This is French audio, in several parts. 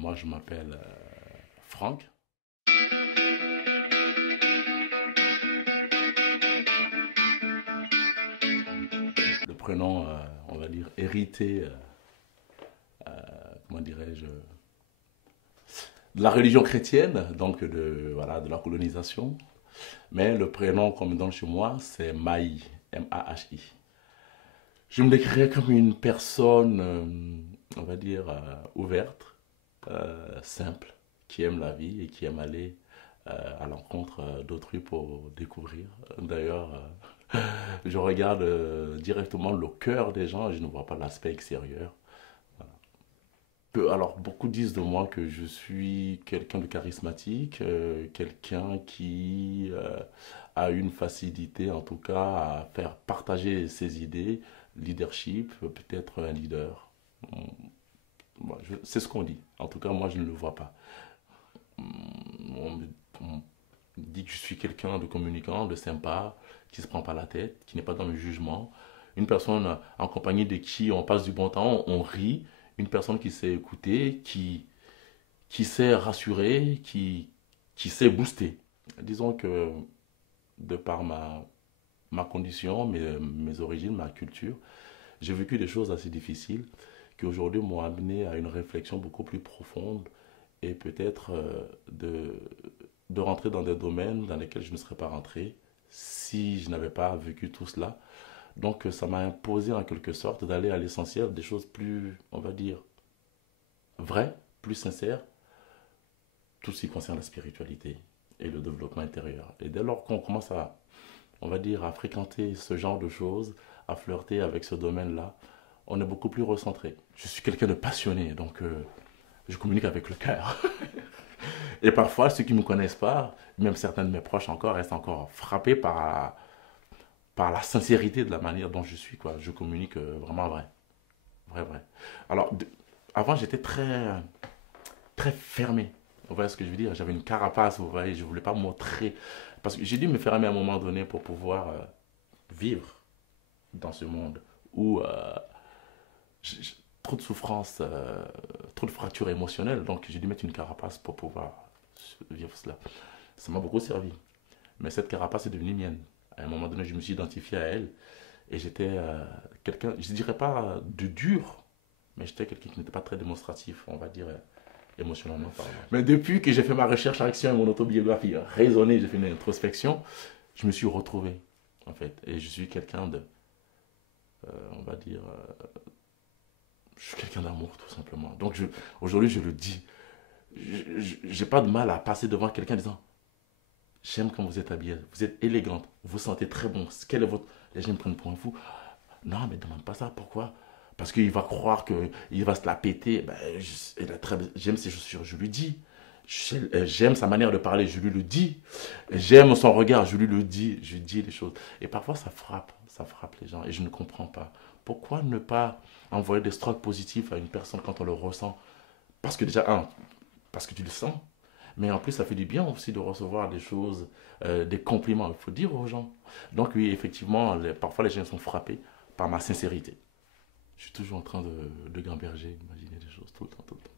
Moi, je m'appelle Franck. Le prénom, on va dire, hérité, comment dirais-je, de la religion chrétienne, donc voilà, de la colonisation. Mais le prénom qu'on me donne chez moi, c'est Mahi, M-A-H-I. Je me décrirais comme une personne, on va dire, ouverte, simple, qui aime la vie et qui aime aller à l'encontre d'autrui pour découvrir. D'ailleurs, je regarde directement le cœur des gens et je ne vois pas l'aspect extérieur. Alors, beaucoup disent de moi que je suis quelqu'un de charismatique, quelqu'un qui a une facilité, en tout cas, à faire partager ses idées, leadership, peut-être un leader. Bon, c'est ce qu'on dit. En tout cas, moi, je ne le vois pas. On dit que je suis quelqu'un de communicant, de sympa, qui ne se prend pas la tête, qui n'est pas dans le jugement. Une personne en compagnie de qui on passe du bon temps, on rit. Une personne qui sait écouter, qui sait rassurer, qui sait booster. Disons que de par ma condition, mes origines, ma culture, j'ai vécu des choses assez difficiles qui aujourd'hui m'ont amené à une réflexion beaucoup plus profonde et peut-être de rentrer dans des domaines dans lesquels je ne serais pas rentré si je n'avais pas vécu tout cela. Donc ça m'a imposé en quelque sorte d'aller à l'essentiel des choses plus, on va dire, vraies, plus sincères, tout ce qui concerne la spiritualité et le développement intérieur. Et dès lors qu'on commence à, on va dire, à fréquenter ce genre de choses, à flirter avec ce domaine-là, on est beaucoup plus recentré. Je suis quelqu'un de passionné, donc je communique avec le cœur. Et parfois, ceux qui ne me connaissent pas, même certains de mes proches encore, restent encore frappés par la sincérité de la manière dont je suis, quoi. Je communique vraiment vrai. Vrai, vrai. Alors, avant, j'étais très fermé. Vous voyez ce que je veux dire? J'avais une carapace, vous voyez, je ne voulais pas montrer. Parce que j'ai dû me fermer à un moment donné pour pouvoir vivre dans ce monde où trop de souffrance, trop de fractures émotionnelles. Donc, j'ai dû mettre une carapace pour pouvoir vivre cela. Ça m'a beaucoup servi. Mais cette carapace est devenue mienne. À un moment donné, je me suis identifié à elle et j'étais quelqu'un, je ne dirais pas de dur, mais j'étais quelqu'un qui n'était pas très démonstratif, on va dire, émotionnellement parlant. Mais depuis que j'ai fait ma recherche action et mon autobiographie raisonnée, j'ai fait une introspection, je me suis retrouvé, en fait. Et je suis quelqu'un de, on va dire, je suis quelqu'un d'amour, tout simplement. Donc aujourd'hui, je le dis. J'ai pas de mal à passer devant quelqu'un en disant, j'aime quand vous êtes habillée, vous êtes élégante, vous sentez très bon. Quel est votre... Les gens me prennent pour un fou. Non, mais demande pas ça, pourquoi? Parce qu'il va croire qu'il va se la péter. Ben, j'aime ses chaussures, je lui dis. J'aime sa manière de parler, je lui le dis. J'aime son regard, je lui le dis. Je lui dis les choses. Et parfois, ça frappe les gens. Et je ne comprends pas. Pourquoi ne pas envoyer des strokes positifs à une personne quand on le ressent? Parce que déjà, parce que tu le sens. Mais en plus, ça fait du bien aussi de recevoir des choses, des compliments. Il faut dire aux gens. Donc oui, effectivement, parfois les gens sont frappés par ma sincérité. Je suis toujours en train de gamberger, imaginer des choses tout le temps, tout le temps,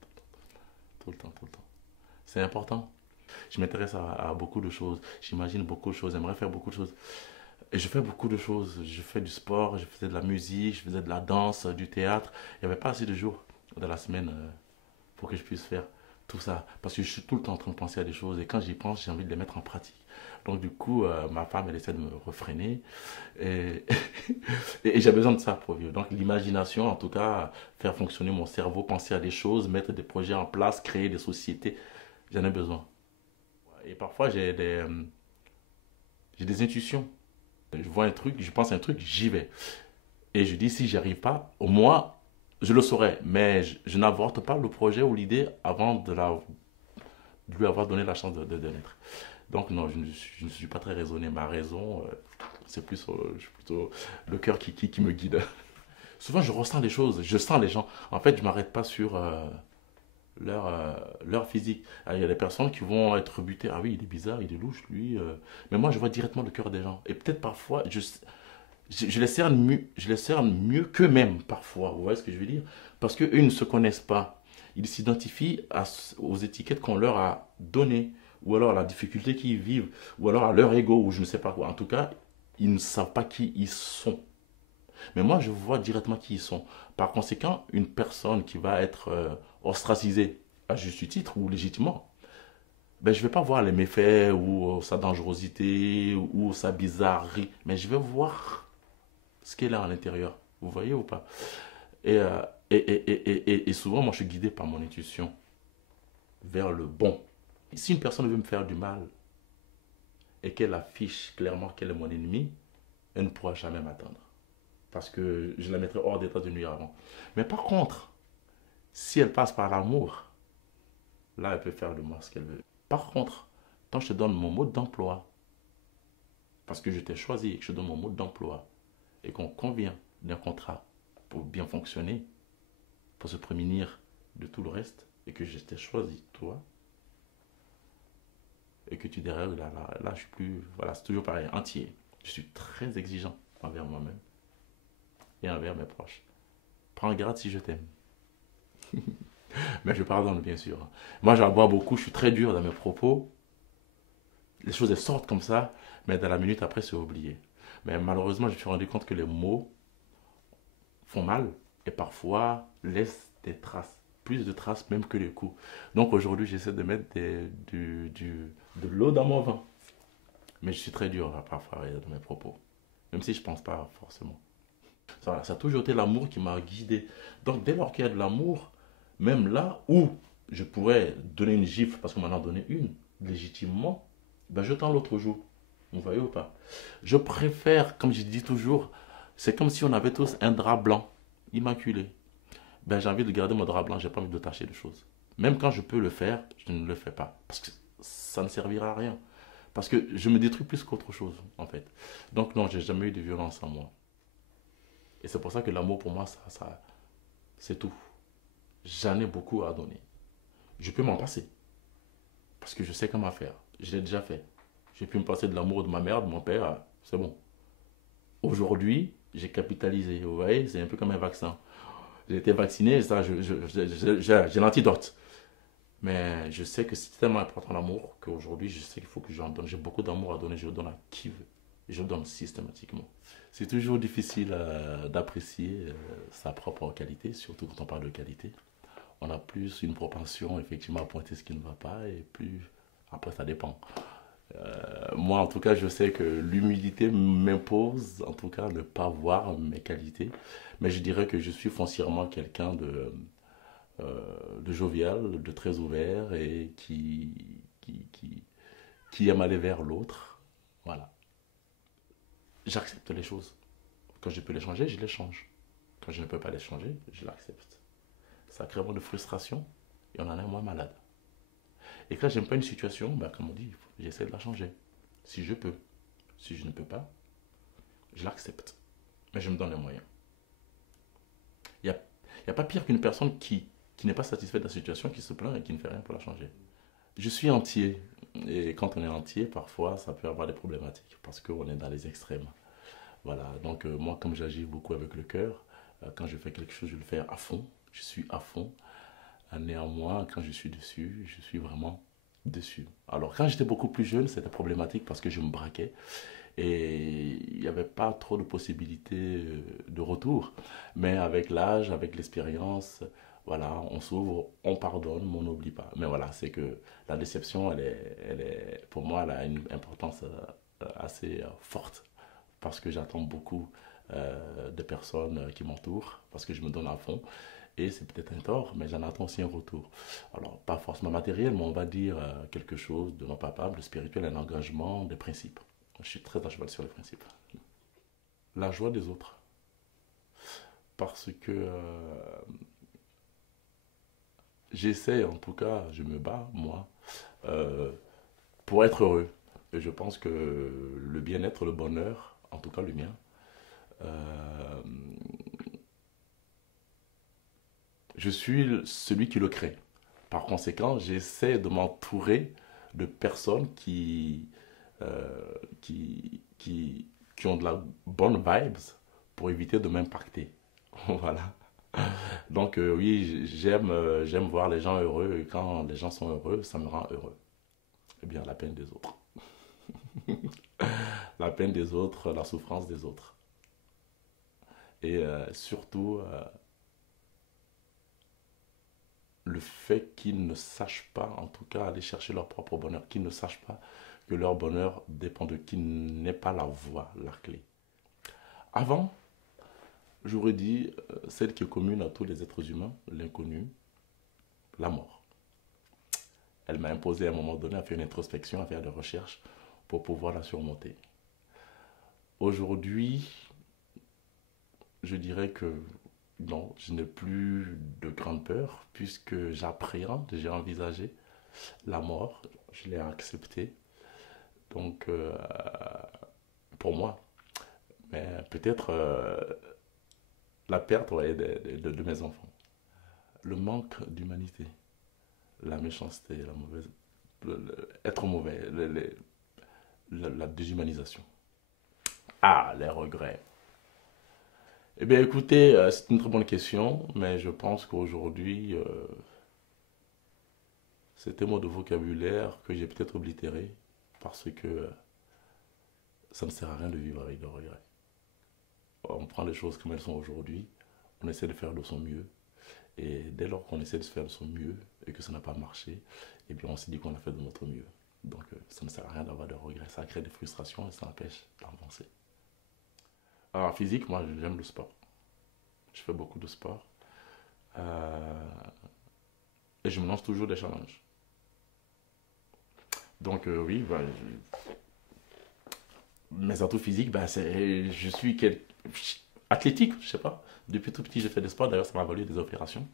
tout le temps, tout le temps. C'est important. Je m'intéresse à beaucoup de choses. J'imagine beaucoup de choses. J'aimerais faire beaucoup de choses. Et je fais beaucoup de choses. Je fais du sport, je faisais de la musique, je faisais de la danse, du théâtre. Il n'y avait pas assez de jours dans la semaine pour que je puisse faire tout ça. Parce que je suis tout le temps en train de penser à des choses. Et quand j'y pense, j'ai envie de les mettre en pratique. Donc du coup, ma femme, elle essaie de me refréner. Et, et j'ai besoin de ça pour vivre. Donc l'imagination, en tout cas, faire fonctionner mon cerveau, penser à des choses, mettre des projets en place, créer des sociétés, j'en ai besoin. Et parfois, j'ai des intuitions. Je vois un truc, je pense à un truc, j'y vais. Et je dis, si j'y arrive pas, au moins, je le saurai. Mais je n'avorte pas le projet ou l'idée avant de lui avoir donné la chance de naître. Donc non, je ne suis pas très raisonné. Ma raison, c'est plus je suis plutôt le cœur qui me guide. Souvent, je ressens des choses, je sens les gens. En fait, je ne m'arrête pas sur leur physique. Il y a des personnes qui vont être butées. Ah oui, il est bizarre, il est louche, lui. Mais moi, je vois directement le cœur des gens. Et peut-être parfois, je les cerne mieux qu'eux-mêmes, parfois. Vous voyez ce que je veux dire? Parce qu'eux ne se connaissent pas. Ils s'identifient aux étiquettes qu'on leur a données, ou alors à la difficulté qu'ils vivent, ou alors à leur ego, ou je ne sais pas quoi. En tout cas, ils ne savent pas qui ils sont. Mais moi, je vois directement qui ils sont. Par conséquent, une personne qui va être ostracisée à juste titre ou légitimement, ben, je ne vais pas voir les méfaits ou sa dangerosité ou sa bizarrerie, mais je vais voir ce qu'elle a à l'intérieur. Vous voyez ou pas? Et, et souvent, moi, je suis guidé par mon intuition vers le bon. Si une personne veut me faire du mal et qu'elle affiche clairement qu'elle est mon ennemi, elle ne pourra jamais m'atteindre. Parce que je la mettrai hors d'état de nuire avant. Mais par contre, si elle passe par l'amour, là, elle peut faire de moi ce qu'elle veut. Par contre, quand je te donne mon mode d'emploi, parce que je t'ai choisi et que je te donne mon mode d'emploi, et qu'on convient d'un contrat pour bien fonctionner, pour se prémunir de tout le reste, et que je t'ai choisi, toi, et que tu dérègles, là, je suis plus, voilà, c'est toujours pareil, entier. Je suis très exigeant envers moi-même et envers mes proches. Prends garde si je t'aime. Mais je pardonne, bien sûr. Moi, j'aboie beaucoup, je suis très dur dans mes propos. Les choses, elles sortent comme ça, mais dans la minute après, c'est oublié. Mais malheureusement, je me suis rendu compte que les mots font mal et parfois laissent des traces, plus de traces même que les coups. Donc aujourd'hui, j'essaie de mettre de l'eau dans mon vin. Mais je suis très dur parfois dans mes propos, même si je ne pense pas forcément. Ça a toujours été l'amour qui m'a guidé. Donc dès lors qu'il y a de l'amour, même là où je pourrais donner une gifle parce qu'on m'en a donné une, légitimement, ben je tends l'autre joue. Vous voyez ou pas? Je préfère, comme je dis toujours, c'est comme si on avait tous un drap blanc, immaculé. Ben j'ai envie de garder mon drap blanc, j'ai pas envie de tâcher de choses. Même quand je peux le faire, je ne le fais pas. Parce que ça ne servira à rien. Parce que je me détruis plus qu'autre chose, en fait. Donc non, j'ai jamais eu de violence en moi. Et c'est pour ça que l'amour, pour moi, c'est tout. J'en ai beaucoup à donner. Je peux m'en passer. Parce que je sais comment faire. Je l'ai déjà fait. J'ai pu me passer de l'amour de ma mère, de mon père. C'est bon. Aujourd'hui, j'ai capitalisé. Vous voyez, c'est un peu comme un vaccin. J'ai été vacciné, ça, j'ai l'antidote. Mais je sais que c'est tellement important l'amour qu'aujourd'hui, je sais qu'il faut que j'en donne. J'ai beaucoup d'amour à donner, je le donne à qui veut. Et je le donne systématiquement. C'est toujours difficile d'apprécier sa propre qualité, surtout quand on parle de qualité. On a plus une propension effectivement à pointer ce qui ne va pas et plus après ça dépend. Moi en tout cas je sais que l'humilité m'impose en tout cas de ne pas voir mes qualités, mais je dirais que je suis foncièrement quelqu'un de jovial, de très ouvert et qui, qui, qui aime aller vers l'autre. Voilà. J'accepte les choses. Quand je peux les changer, je les change. Quand je ne peux pas les changer, je l'accepte. Ça crée moins de frustration et on en est moins malade. Et quand j'aime pas une situation, ben, comme on dit, j'essaie de la changer. Si je peux. Si je ne peux pas, je l'accepte. Mais je me donne les moyens. Il n'y a pas pire qu'une personne qui n'est pas satisfaite de la situation, qui se plaint et qui ne fait rien pour la changer. Je suis entier. Et quand on est entier, parfois, ça peut avoir des problématiques parce qu'on est dans les extrêmes. Voilà. Donc, moi, comme j'agis beaucoup avec le cœur, quand je fais quelque chose, je le fais à fond. Je suis à fond. Néanmoins, quand je suis dessus, je suis vraiment dessus. Alors, quand j'étais beaucoup plus jeune, c'était problématique parce que je me braquais et il n'y avait pas trop de possibilités de retour. Mais avec l'âge, avec l'expérience, voilà, on s'ouvre, on pardonne, mais on n'oublie pas. Mais voilà, c'est que la déception, pour moi, elle a une importance assez forte parce que j'attends beaucoup de personnes qui m'entourent, parce que je me donne à fond. Et c'est peut-être un tort, mais j'en attends aussi un retour. Alors, pas forcément matériel, mais on va dire quelque chose de non palpable, de spirituel, un engagement, des principes. Je suis très à cheval sur les principes. La joie des autres. Parce que j'essaie, en tout cas, je me bats, moi, euh, pour être heureux. Et je pense que le bien-être, le bonheur, en tout cas le mien, euh, je suis celui qui le crée. Par conséquent, j'essaie de m'entourer de personnes euh, qui ont de la bonne vibes pour éviter de m'impacter. Voilà. Donc oui, j'aime voir les gens heureux et quand les gens sont heureux, ça me rend heureux. Eh bien, la peine des autres. La peine des autres, la souffrance des autres. Et surtout, le fait qu'ils ne sachent pas, en tout cas, aller chercher leur propre bonheur, qu'ils ne sachent pas que leur bonheur dépend de qui n'est pas la voie, la clé. Avant, j'aurais dit celle qui est commune à tous les êtres humains, l'inconnu, la mort. Elle m'a imposé à un moment donné à faire une introspection, à faire des recherches pour pouvoir la surmonter. Aujourd'hui, je dirais que non, je n'ai plus de grande peur puisque j'appréhende, j'ai envisagé la mort, je l'ai acceptée. Donc, pour moi, mais peut-être la perte ouais, de mes enfants. Le manque d'humanité, la méchanceté, la mauvaise, être mauvais, la déshumanisation. Ah, les regrets. Eh bien, écoutez, c'est une très bonne question, mais je pense qu'aujourd'hui, c'était mot de vocabulaire que j'ai peut-être oblitéré parce que ça ne sert à rien de vivre avec des regrets. On prend les choses comme elles sont aujourd'hui, on essaie de faire de son mieux, et dès lors qu'on essaie de se faire de son mieux et que ça n'a pas marché, eh bien, on s'est dit qu'on a fait de notre mieux. Donc, ça ne sert à rien d'avoir des regrets, ça crée des frustrations et ça empêche d'avancer. Alors, physique, moi, j'aime le sport. Je fais beaucoup de sport. Euh, et je me lance toujours des challenges. Donc oui, bah, mes atouts physiques, bah, je suis athlétique, je sais pas. Depuis tout petit, j'ai fait des sports. D'ailleurs, ça m'a valu des opérations.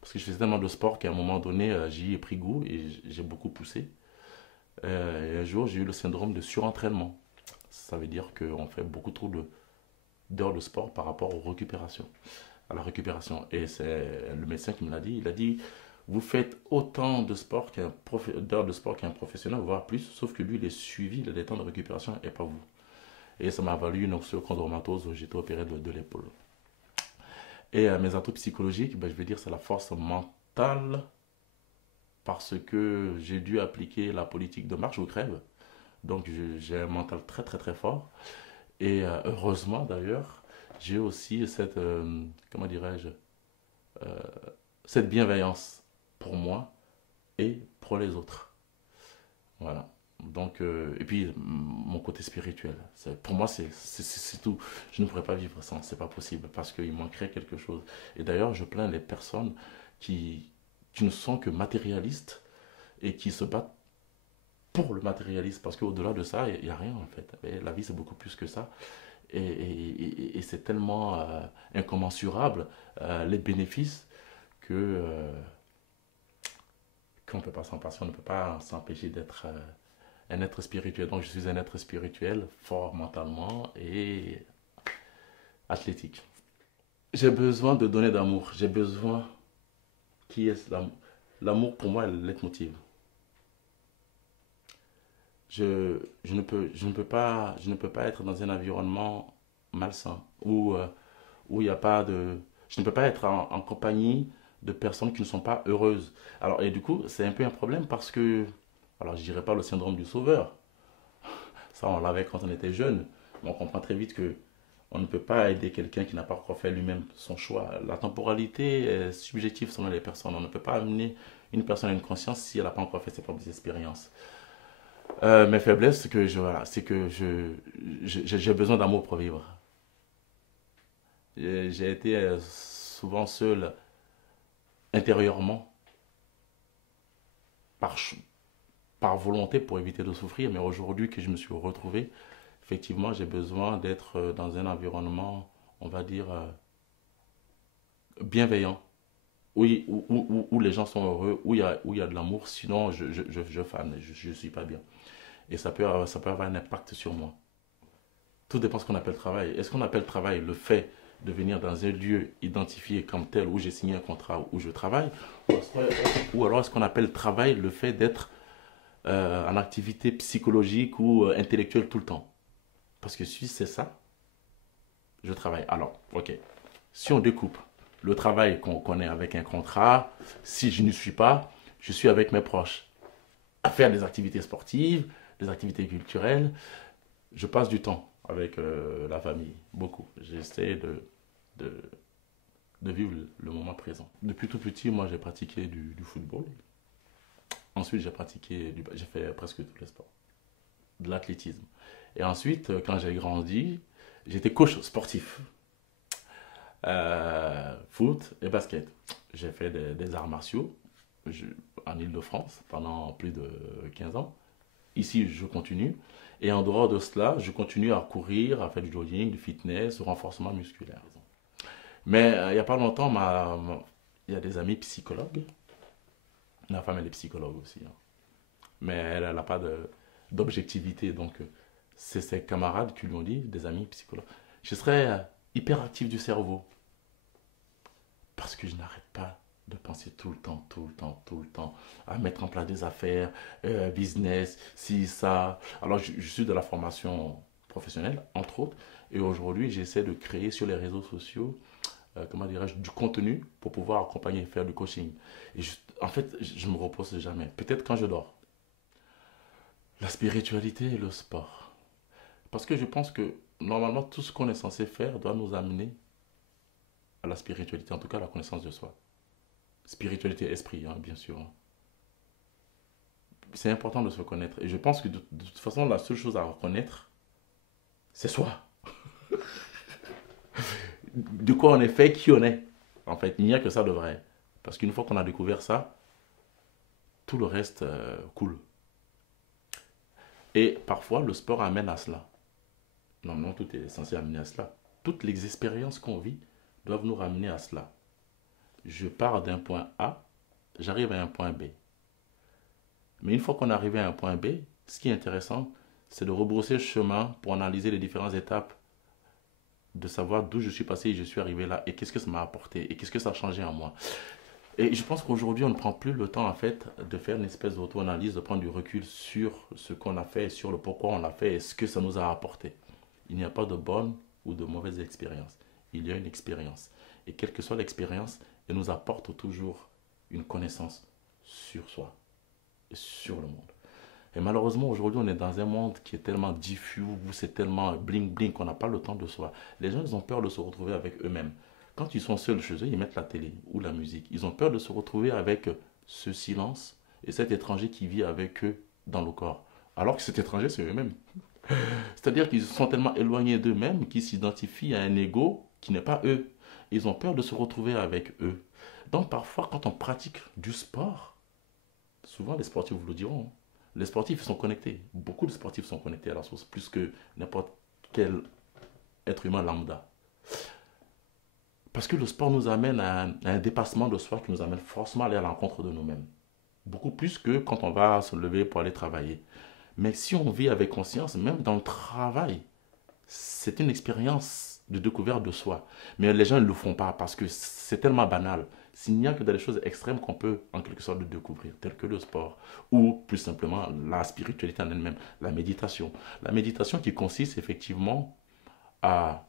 Parce que je faisais tellement de sport qu'à un moment donné, j'y ai pris goût et j'ai beaucoup poussé. Et un jour, j'ai eu le syndrome de surentraînement. Ça veut dire qu'on fait beaucoup trop d'heures de sport par rapport aux récupérations, à la récupération. Et c'est le médecin qui me l'a dit. Il a dit, vous faites autant de sport d'heures de sport qu'un professionnel, voire plus, sauf que lui, il est suivi des temps de récupération et pas vous. Et ça m'a valu une osteochondromatose où j'étais opéré de l'épaule. Et mes atouts psychologiques, ben, je vais dire, c'est la force mentale parce que j'ai dû appliquer la politique de marche ou crève. Donc j'ai un mental très très très fort. Et heureusement d'ailleurs, j'ai aussi cette, comment dirais-je, euh, cette bienveillance pour moi et pour les autres. Voilà. Donc, et puis mon côté spirituel. Pour moi, c'est tout. Je ne pourrais pas vivre sans, c'est pas possible parce qu'il manquerait quelque chose. Et d'ailleurs, je plains les personnes qui, qui ne sont que matérialistes et qui se battent pour le matérialisme parce qu'au-delà de ça, il n'y a rien en fait. Et la vie, c'est beaucoup plus que ça. Et c'est tellement incommensurable les bénéfices que qu'on ne peut pas s'en passer, on ne peut pas s'empêcher d'être un être spirituel. Donc je suis un être spirituel, fort mentalement et athlétique. J'ai besoin de donner d'amour. J'ai besoin qui est l'amour. L'amour pour moi est le leitmotiv. Je ne peux pas être dans un environnement malsain où il n'y a pas de... Je ne peux pas être en compagnie de personnes qui ne sont pas heureuses. Alors, et du coup, c'est un peu un problème parce que, alors je dirais pas le syndrome du sauveur, ça on l'avait quand on était jeune, mais on comprend très vite que on ne peut pas aider quelqu'un qui n'a pas encore fait lui-même son choix. La temporalité est subjective selon les personnes. On ne peut pas amener une personne à une conscience si elle n'a pas encore fait ses propres expériences. Mes faiblesses, c'est que j'ai besoin d'amour pour vivre. J'ai été souvent seul intérieurement par, par volonté pour éviter de souffrir, mais aujourd'hui que je me suis retrouvé, effectivement, j'ai besoin d'être dans un environnement, on va dire, bienveillant, où les gens sont heureux, où il y a de l'amour, sinon je fane, je ne suis pas bien. Et ça peut avoir un impact sur moi. Tout dépend de ce qu'on appelle travail. Est-ce qu'on appelle travail le fait de venir dans un lieu identifié comme tel où j'ai signé un contrat où je travaille, ou alors est-ce qu'on appelle travail le fait d'être en activité psychologique ou intellectuelle tout le temps? Parce que si c'est ça, je travaille. Alors, ok. Si on découpe, Le travail qu'on connaît avec un contrat, si je n'y suis pas, je suis avec mes proches à faire des activités sportives, des activités culturelles. Je passe du temps avec la famille, beaucoup. J'essaie de, de vivre le moment présent. Depuis tout petit, moi, j'ai pratiqué du football. Ensuite, j'ai fait presque tous les sports, de l'athlétisme. Et ensuite, quand j'ai grandi, j'étais coach sportif, foot et basket. J'ai fait des arts martiaux je- en Île-de-France pendant plus de 15 ans. Ici, je continue. Et en dehors de cela, je continue à courir, à faire du jogging, du fitness, du renforcement musculaire. Mais il n'y a pas longtemps, il y a des amis psychologues. Ma femme, elle est psychologue aussi, hein. Mais elle n'a pas d'objectivité. Donc, c'est ses camarades qui lui ont dit, des amis psychologues, je serais hyperactif du cerveau parce que je n'arrête pas de penser tout le temps, tout le temps, tout le temps, à mettre en place des affaires, business, si, ça. Alors, je suis de la formation professionnelle, entre autres, et aujourd'hui, j'essaie de créer sur les réseaux sociaux, comment dirais-je, du contenu pour pouvoir accompagner, faire du coaching. Et en fait, je me repose jamais. Peut-être quand je dors. La spiritualité et le sport. Parce que je pense que normalement, tout ce qu'on est censé faire doit nous amener à la spiritualité, en tout cas à la connaissance de soi. Spiritualité, esprit, hein, bien sûr, hein. C'est important de se connaître. Et je pense que de toute façon, la seule chose à reconnaître, c'est soi. De quoi on est fait, qui on est. En fait, il n'y a que ça de vrai. Parce qu'une fois qu'on a découvert ça, tout le reste coule. Et parfois, le sport amène à cela. Non, non, tout est censé amener à cela. Toutes les expériences qu'on vit doivent nous ramener à cela. Je pars d'un point A, j'arrive à un point B. Mais une fois qu'on est arrivé à un point B, ce qui est intéressant, c'est de rebrousser le chemin pour analyser les différentes étapes, de savoir d'où je suis passé et je suis arrivé là, et qu'est-ce que ça m'a apporté, et qu'est-ce que ça a changé en moi. Et je pense qu'aujourd'hui, on ne prend plus le temps, en fait, de faire une espèce d'auto-analyse, de prendre du recul sur ce qu'on a fait, sur le pourquoi on l'a fait et ce que ça nous a apporté. Il n'y a pas de bonne ou de mauvaise expérience. Il y a une expérience. Et quelle que soit l'expérience, elle nous apporte toujours une connaissance sur soi et sur le monde. Et malheureusement, aujourd'hui, on est dans un monde qui est tellement diffus, où c'est tellement bling-bling qu'on n'a pas le temps de soi. Les gens, ils ont peur de se retrouver avec eux-mêmes. Quand ils sont seuls chez eux, ils mettent la télé ou la musique. Ils ont peur de se retrouver avec ce silence et cet étranger qui vit avec eux dans le corps. Alors que cet étranger, c'est eux-mêmes. C'est-à-dire qu'ils sont tellement éloignés d'eux-mêmes qu'ils s'identifient à un ego qui n'est pas eux. Ils ont peur de se retrouver avec eux. Donc parfois, quand on pratique du sport, souvent les sportifs vous le diront, hein, les sportifs sont connectés. Beaucoup de sportifs sont connectés à la source, plus que n'importe quel être humain lambda. Parce que le sport nous amène à un dépassement de soi qui nous amène forcément à aller à l'encontre de nous-mêmes. Beaucoup plus que quand on va se lever pour aller travailler. Mais si on vit avec conscience, même dans le travail, c'est une expérience de découverte de soi. Mais les gens ne le font pas parce que c'est tellement banal. S'il n'y a que des choses extrêmes qu'on peut en quelque sorte découvrir, telles que le sport, ou plus simplement la spiritualité en elle-même, la méditation. La méditation qui consiste effectivement à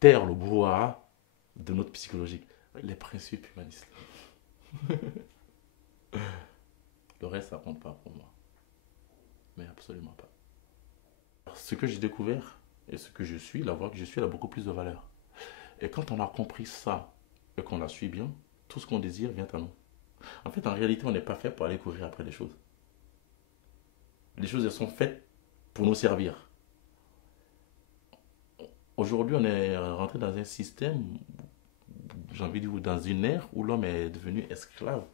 taire le brouhaha de notre psychologique, les principes humanistes. Le reste, ça compte pas pour moi. Mais absolument pas. Ce que j'ai découvert et ce que je suis, la voie que je suis, elle a beaucoup plus de valeur. Et quand on a compris ça et qu'on la suit bien, tout ce qu'on désire vient à nous. En fait, en réalité, on n'est pas fait pour aller courir après les choses. Les choses, elles sont faites pour nous servir. Aujourd'hui, on est rentré dans un système, j'ai envie de dire, dans une ère où l'homme est devenu esclave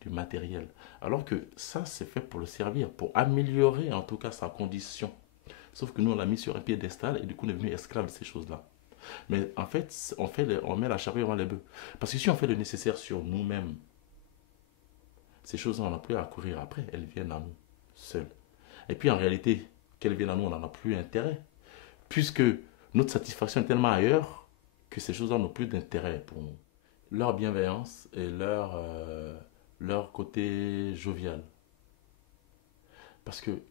du matériel. Alors que ça, c'est fait pour le servir, pour améliorer en tout cas sa condition. Sauf que nous, on l'a mis sur un piédestal et du coup, on est devenu esclave de ces choses-là. Mais en fait, on met la charrue avant les bœufs. Parce que si on fait le nécessaire sur nous-mêmes, ces choses-là, on n'a plus à courir après. Elles viennent à nous, seules. Et puis en réalité, qu'elles viennent à nous, on n'en a plus intérêt. Puisque notre satisfaction est tellement ailleurs que ces choses-là n'ont plus d'intérêt pour nous. Leur bienveillance et leur côté jovial. Parce que,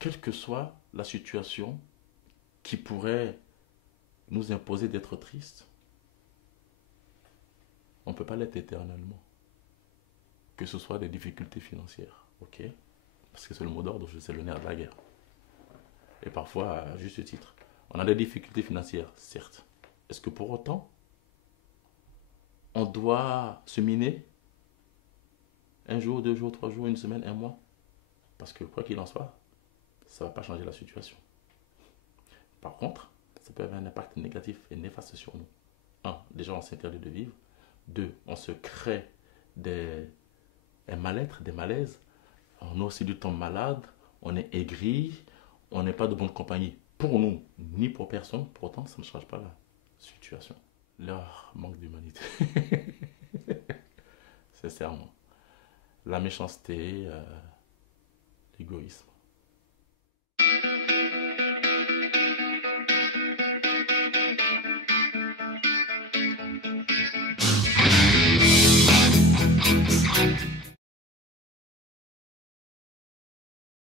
quelle que soit la situation qui pourrait nous imposer d'être tristes, on ne peut pas l'être éternellement. Que ce soit des difficultés financières, ok? Parce que c'est le mot d'ordre, c'est le nerf de la guerre. Et parfois, à juste titre, on a des difficultés financières, certes. Est-ce que pour autant, on doit se miner un jour, 2 jours, 3 jours, une semaine, un mois? Parce que quoi qu'il en soit, ça ne va pas changer la situation. Par contre, ça peut avoir un impact négatif et néfaste sur nous. Un, déjà, on s'interdit de vivre. Deux, on se crée un mal-être, des malaises. On a aussi du temps malade, on est aigri, on n'est pas de bonne compagnie pour nous, ni pour personne. Pour autant, ça ne change pas la situation. Leur manque d'humanité. Sincèrement. La méchanceté, l'égoïsme.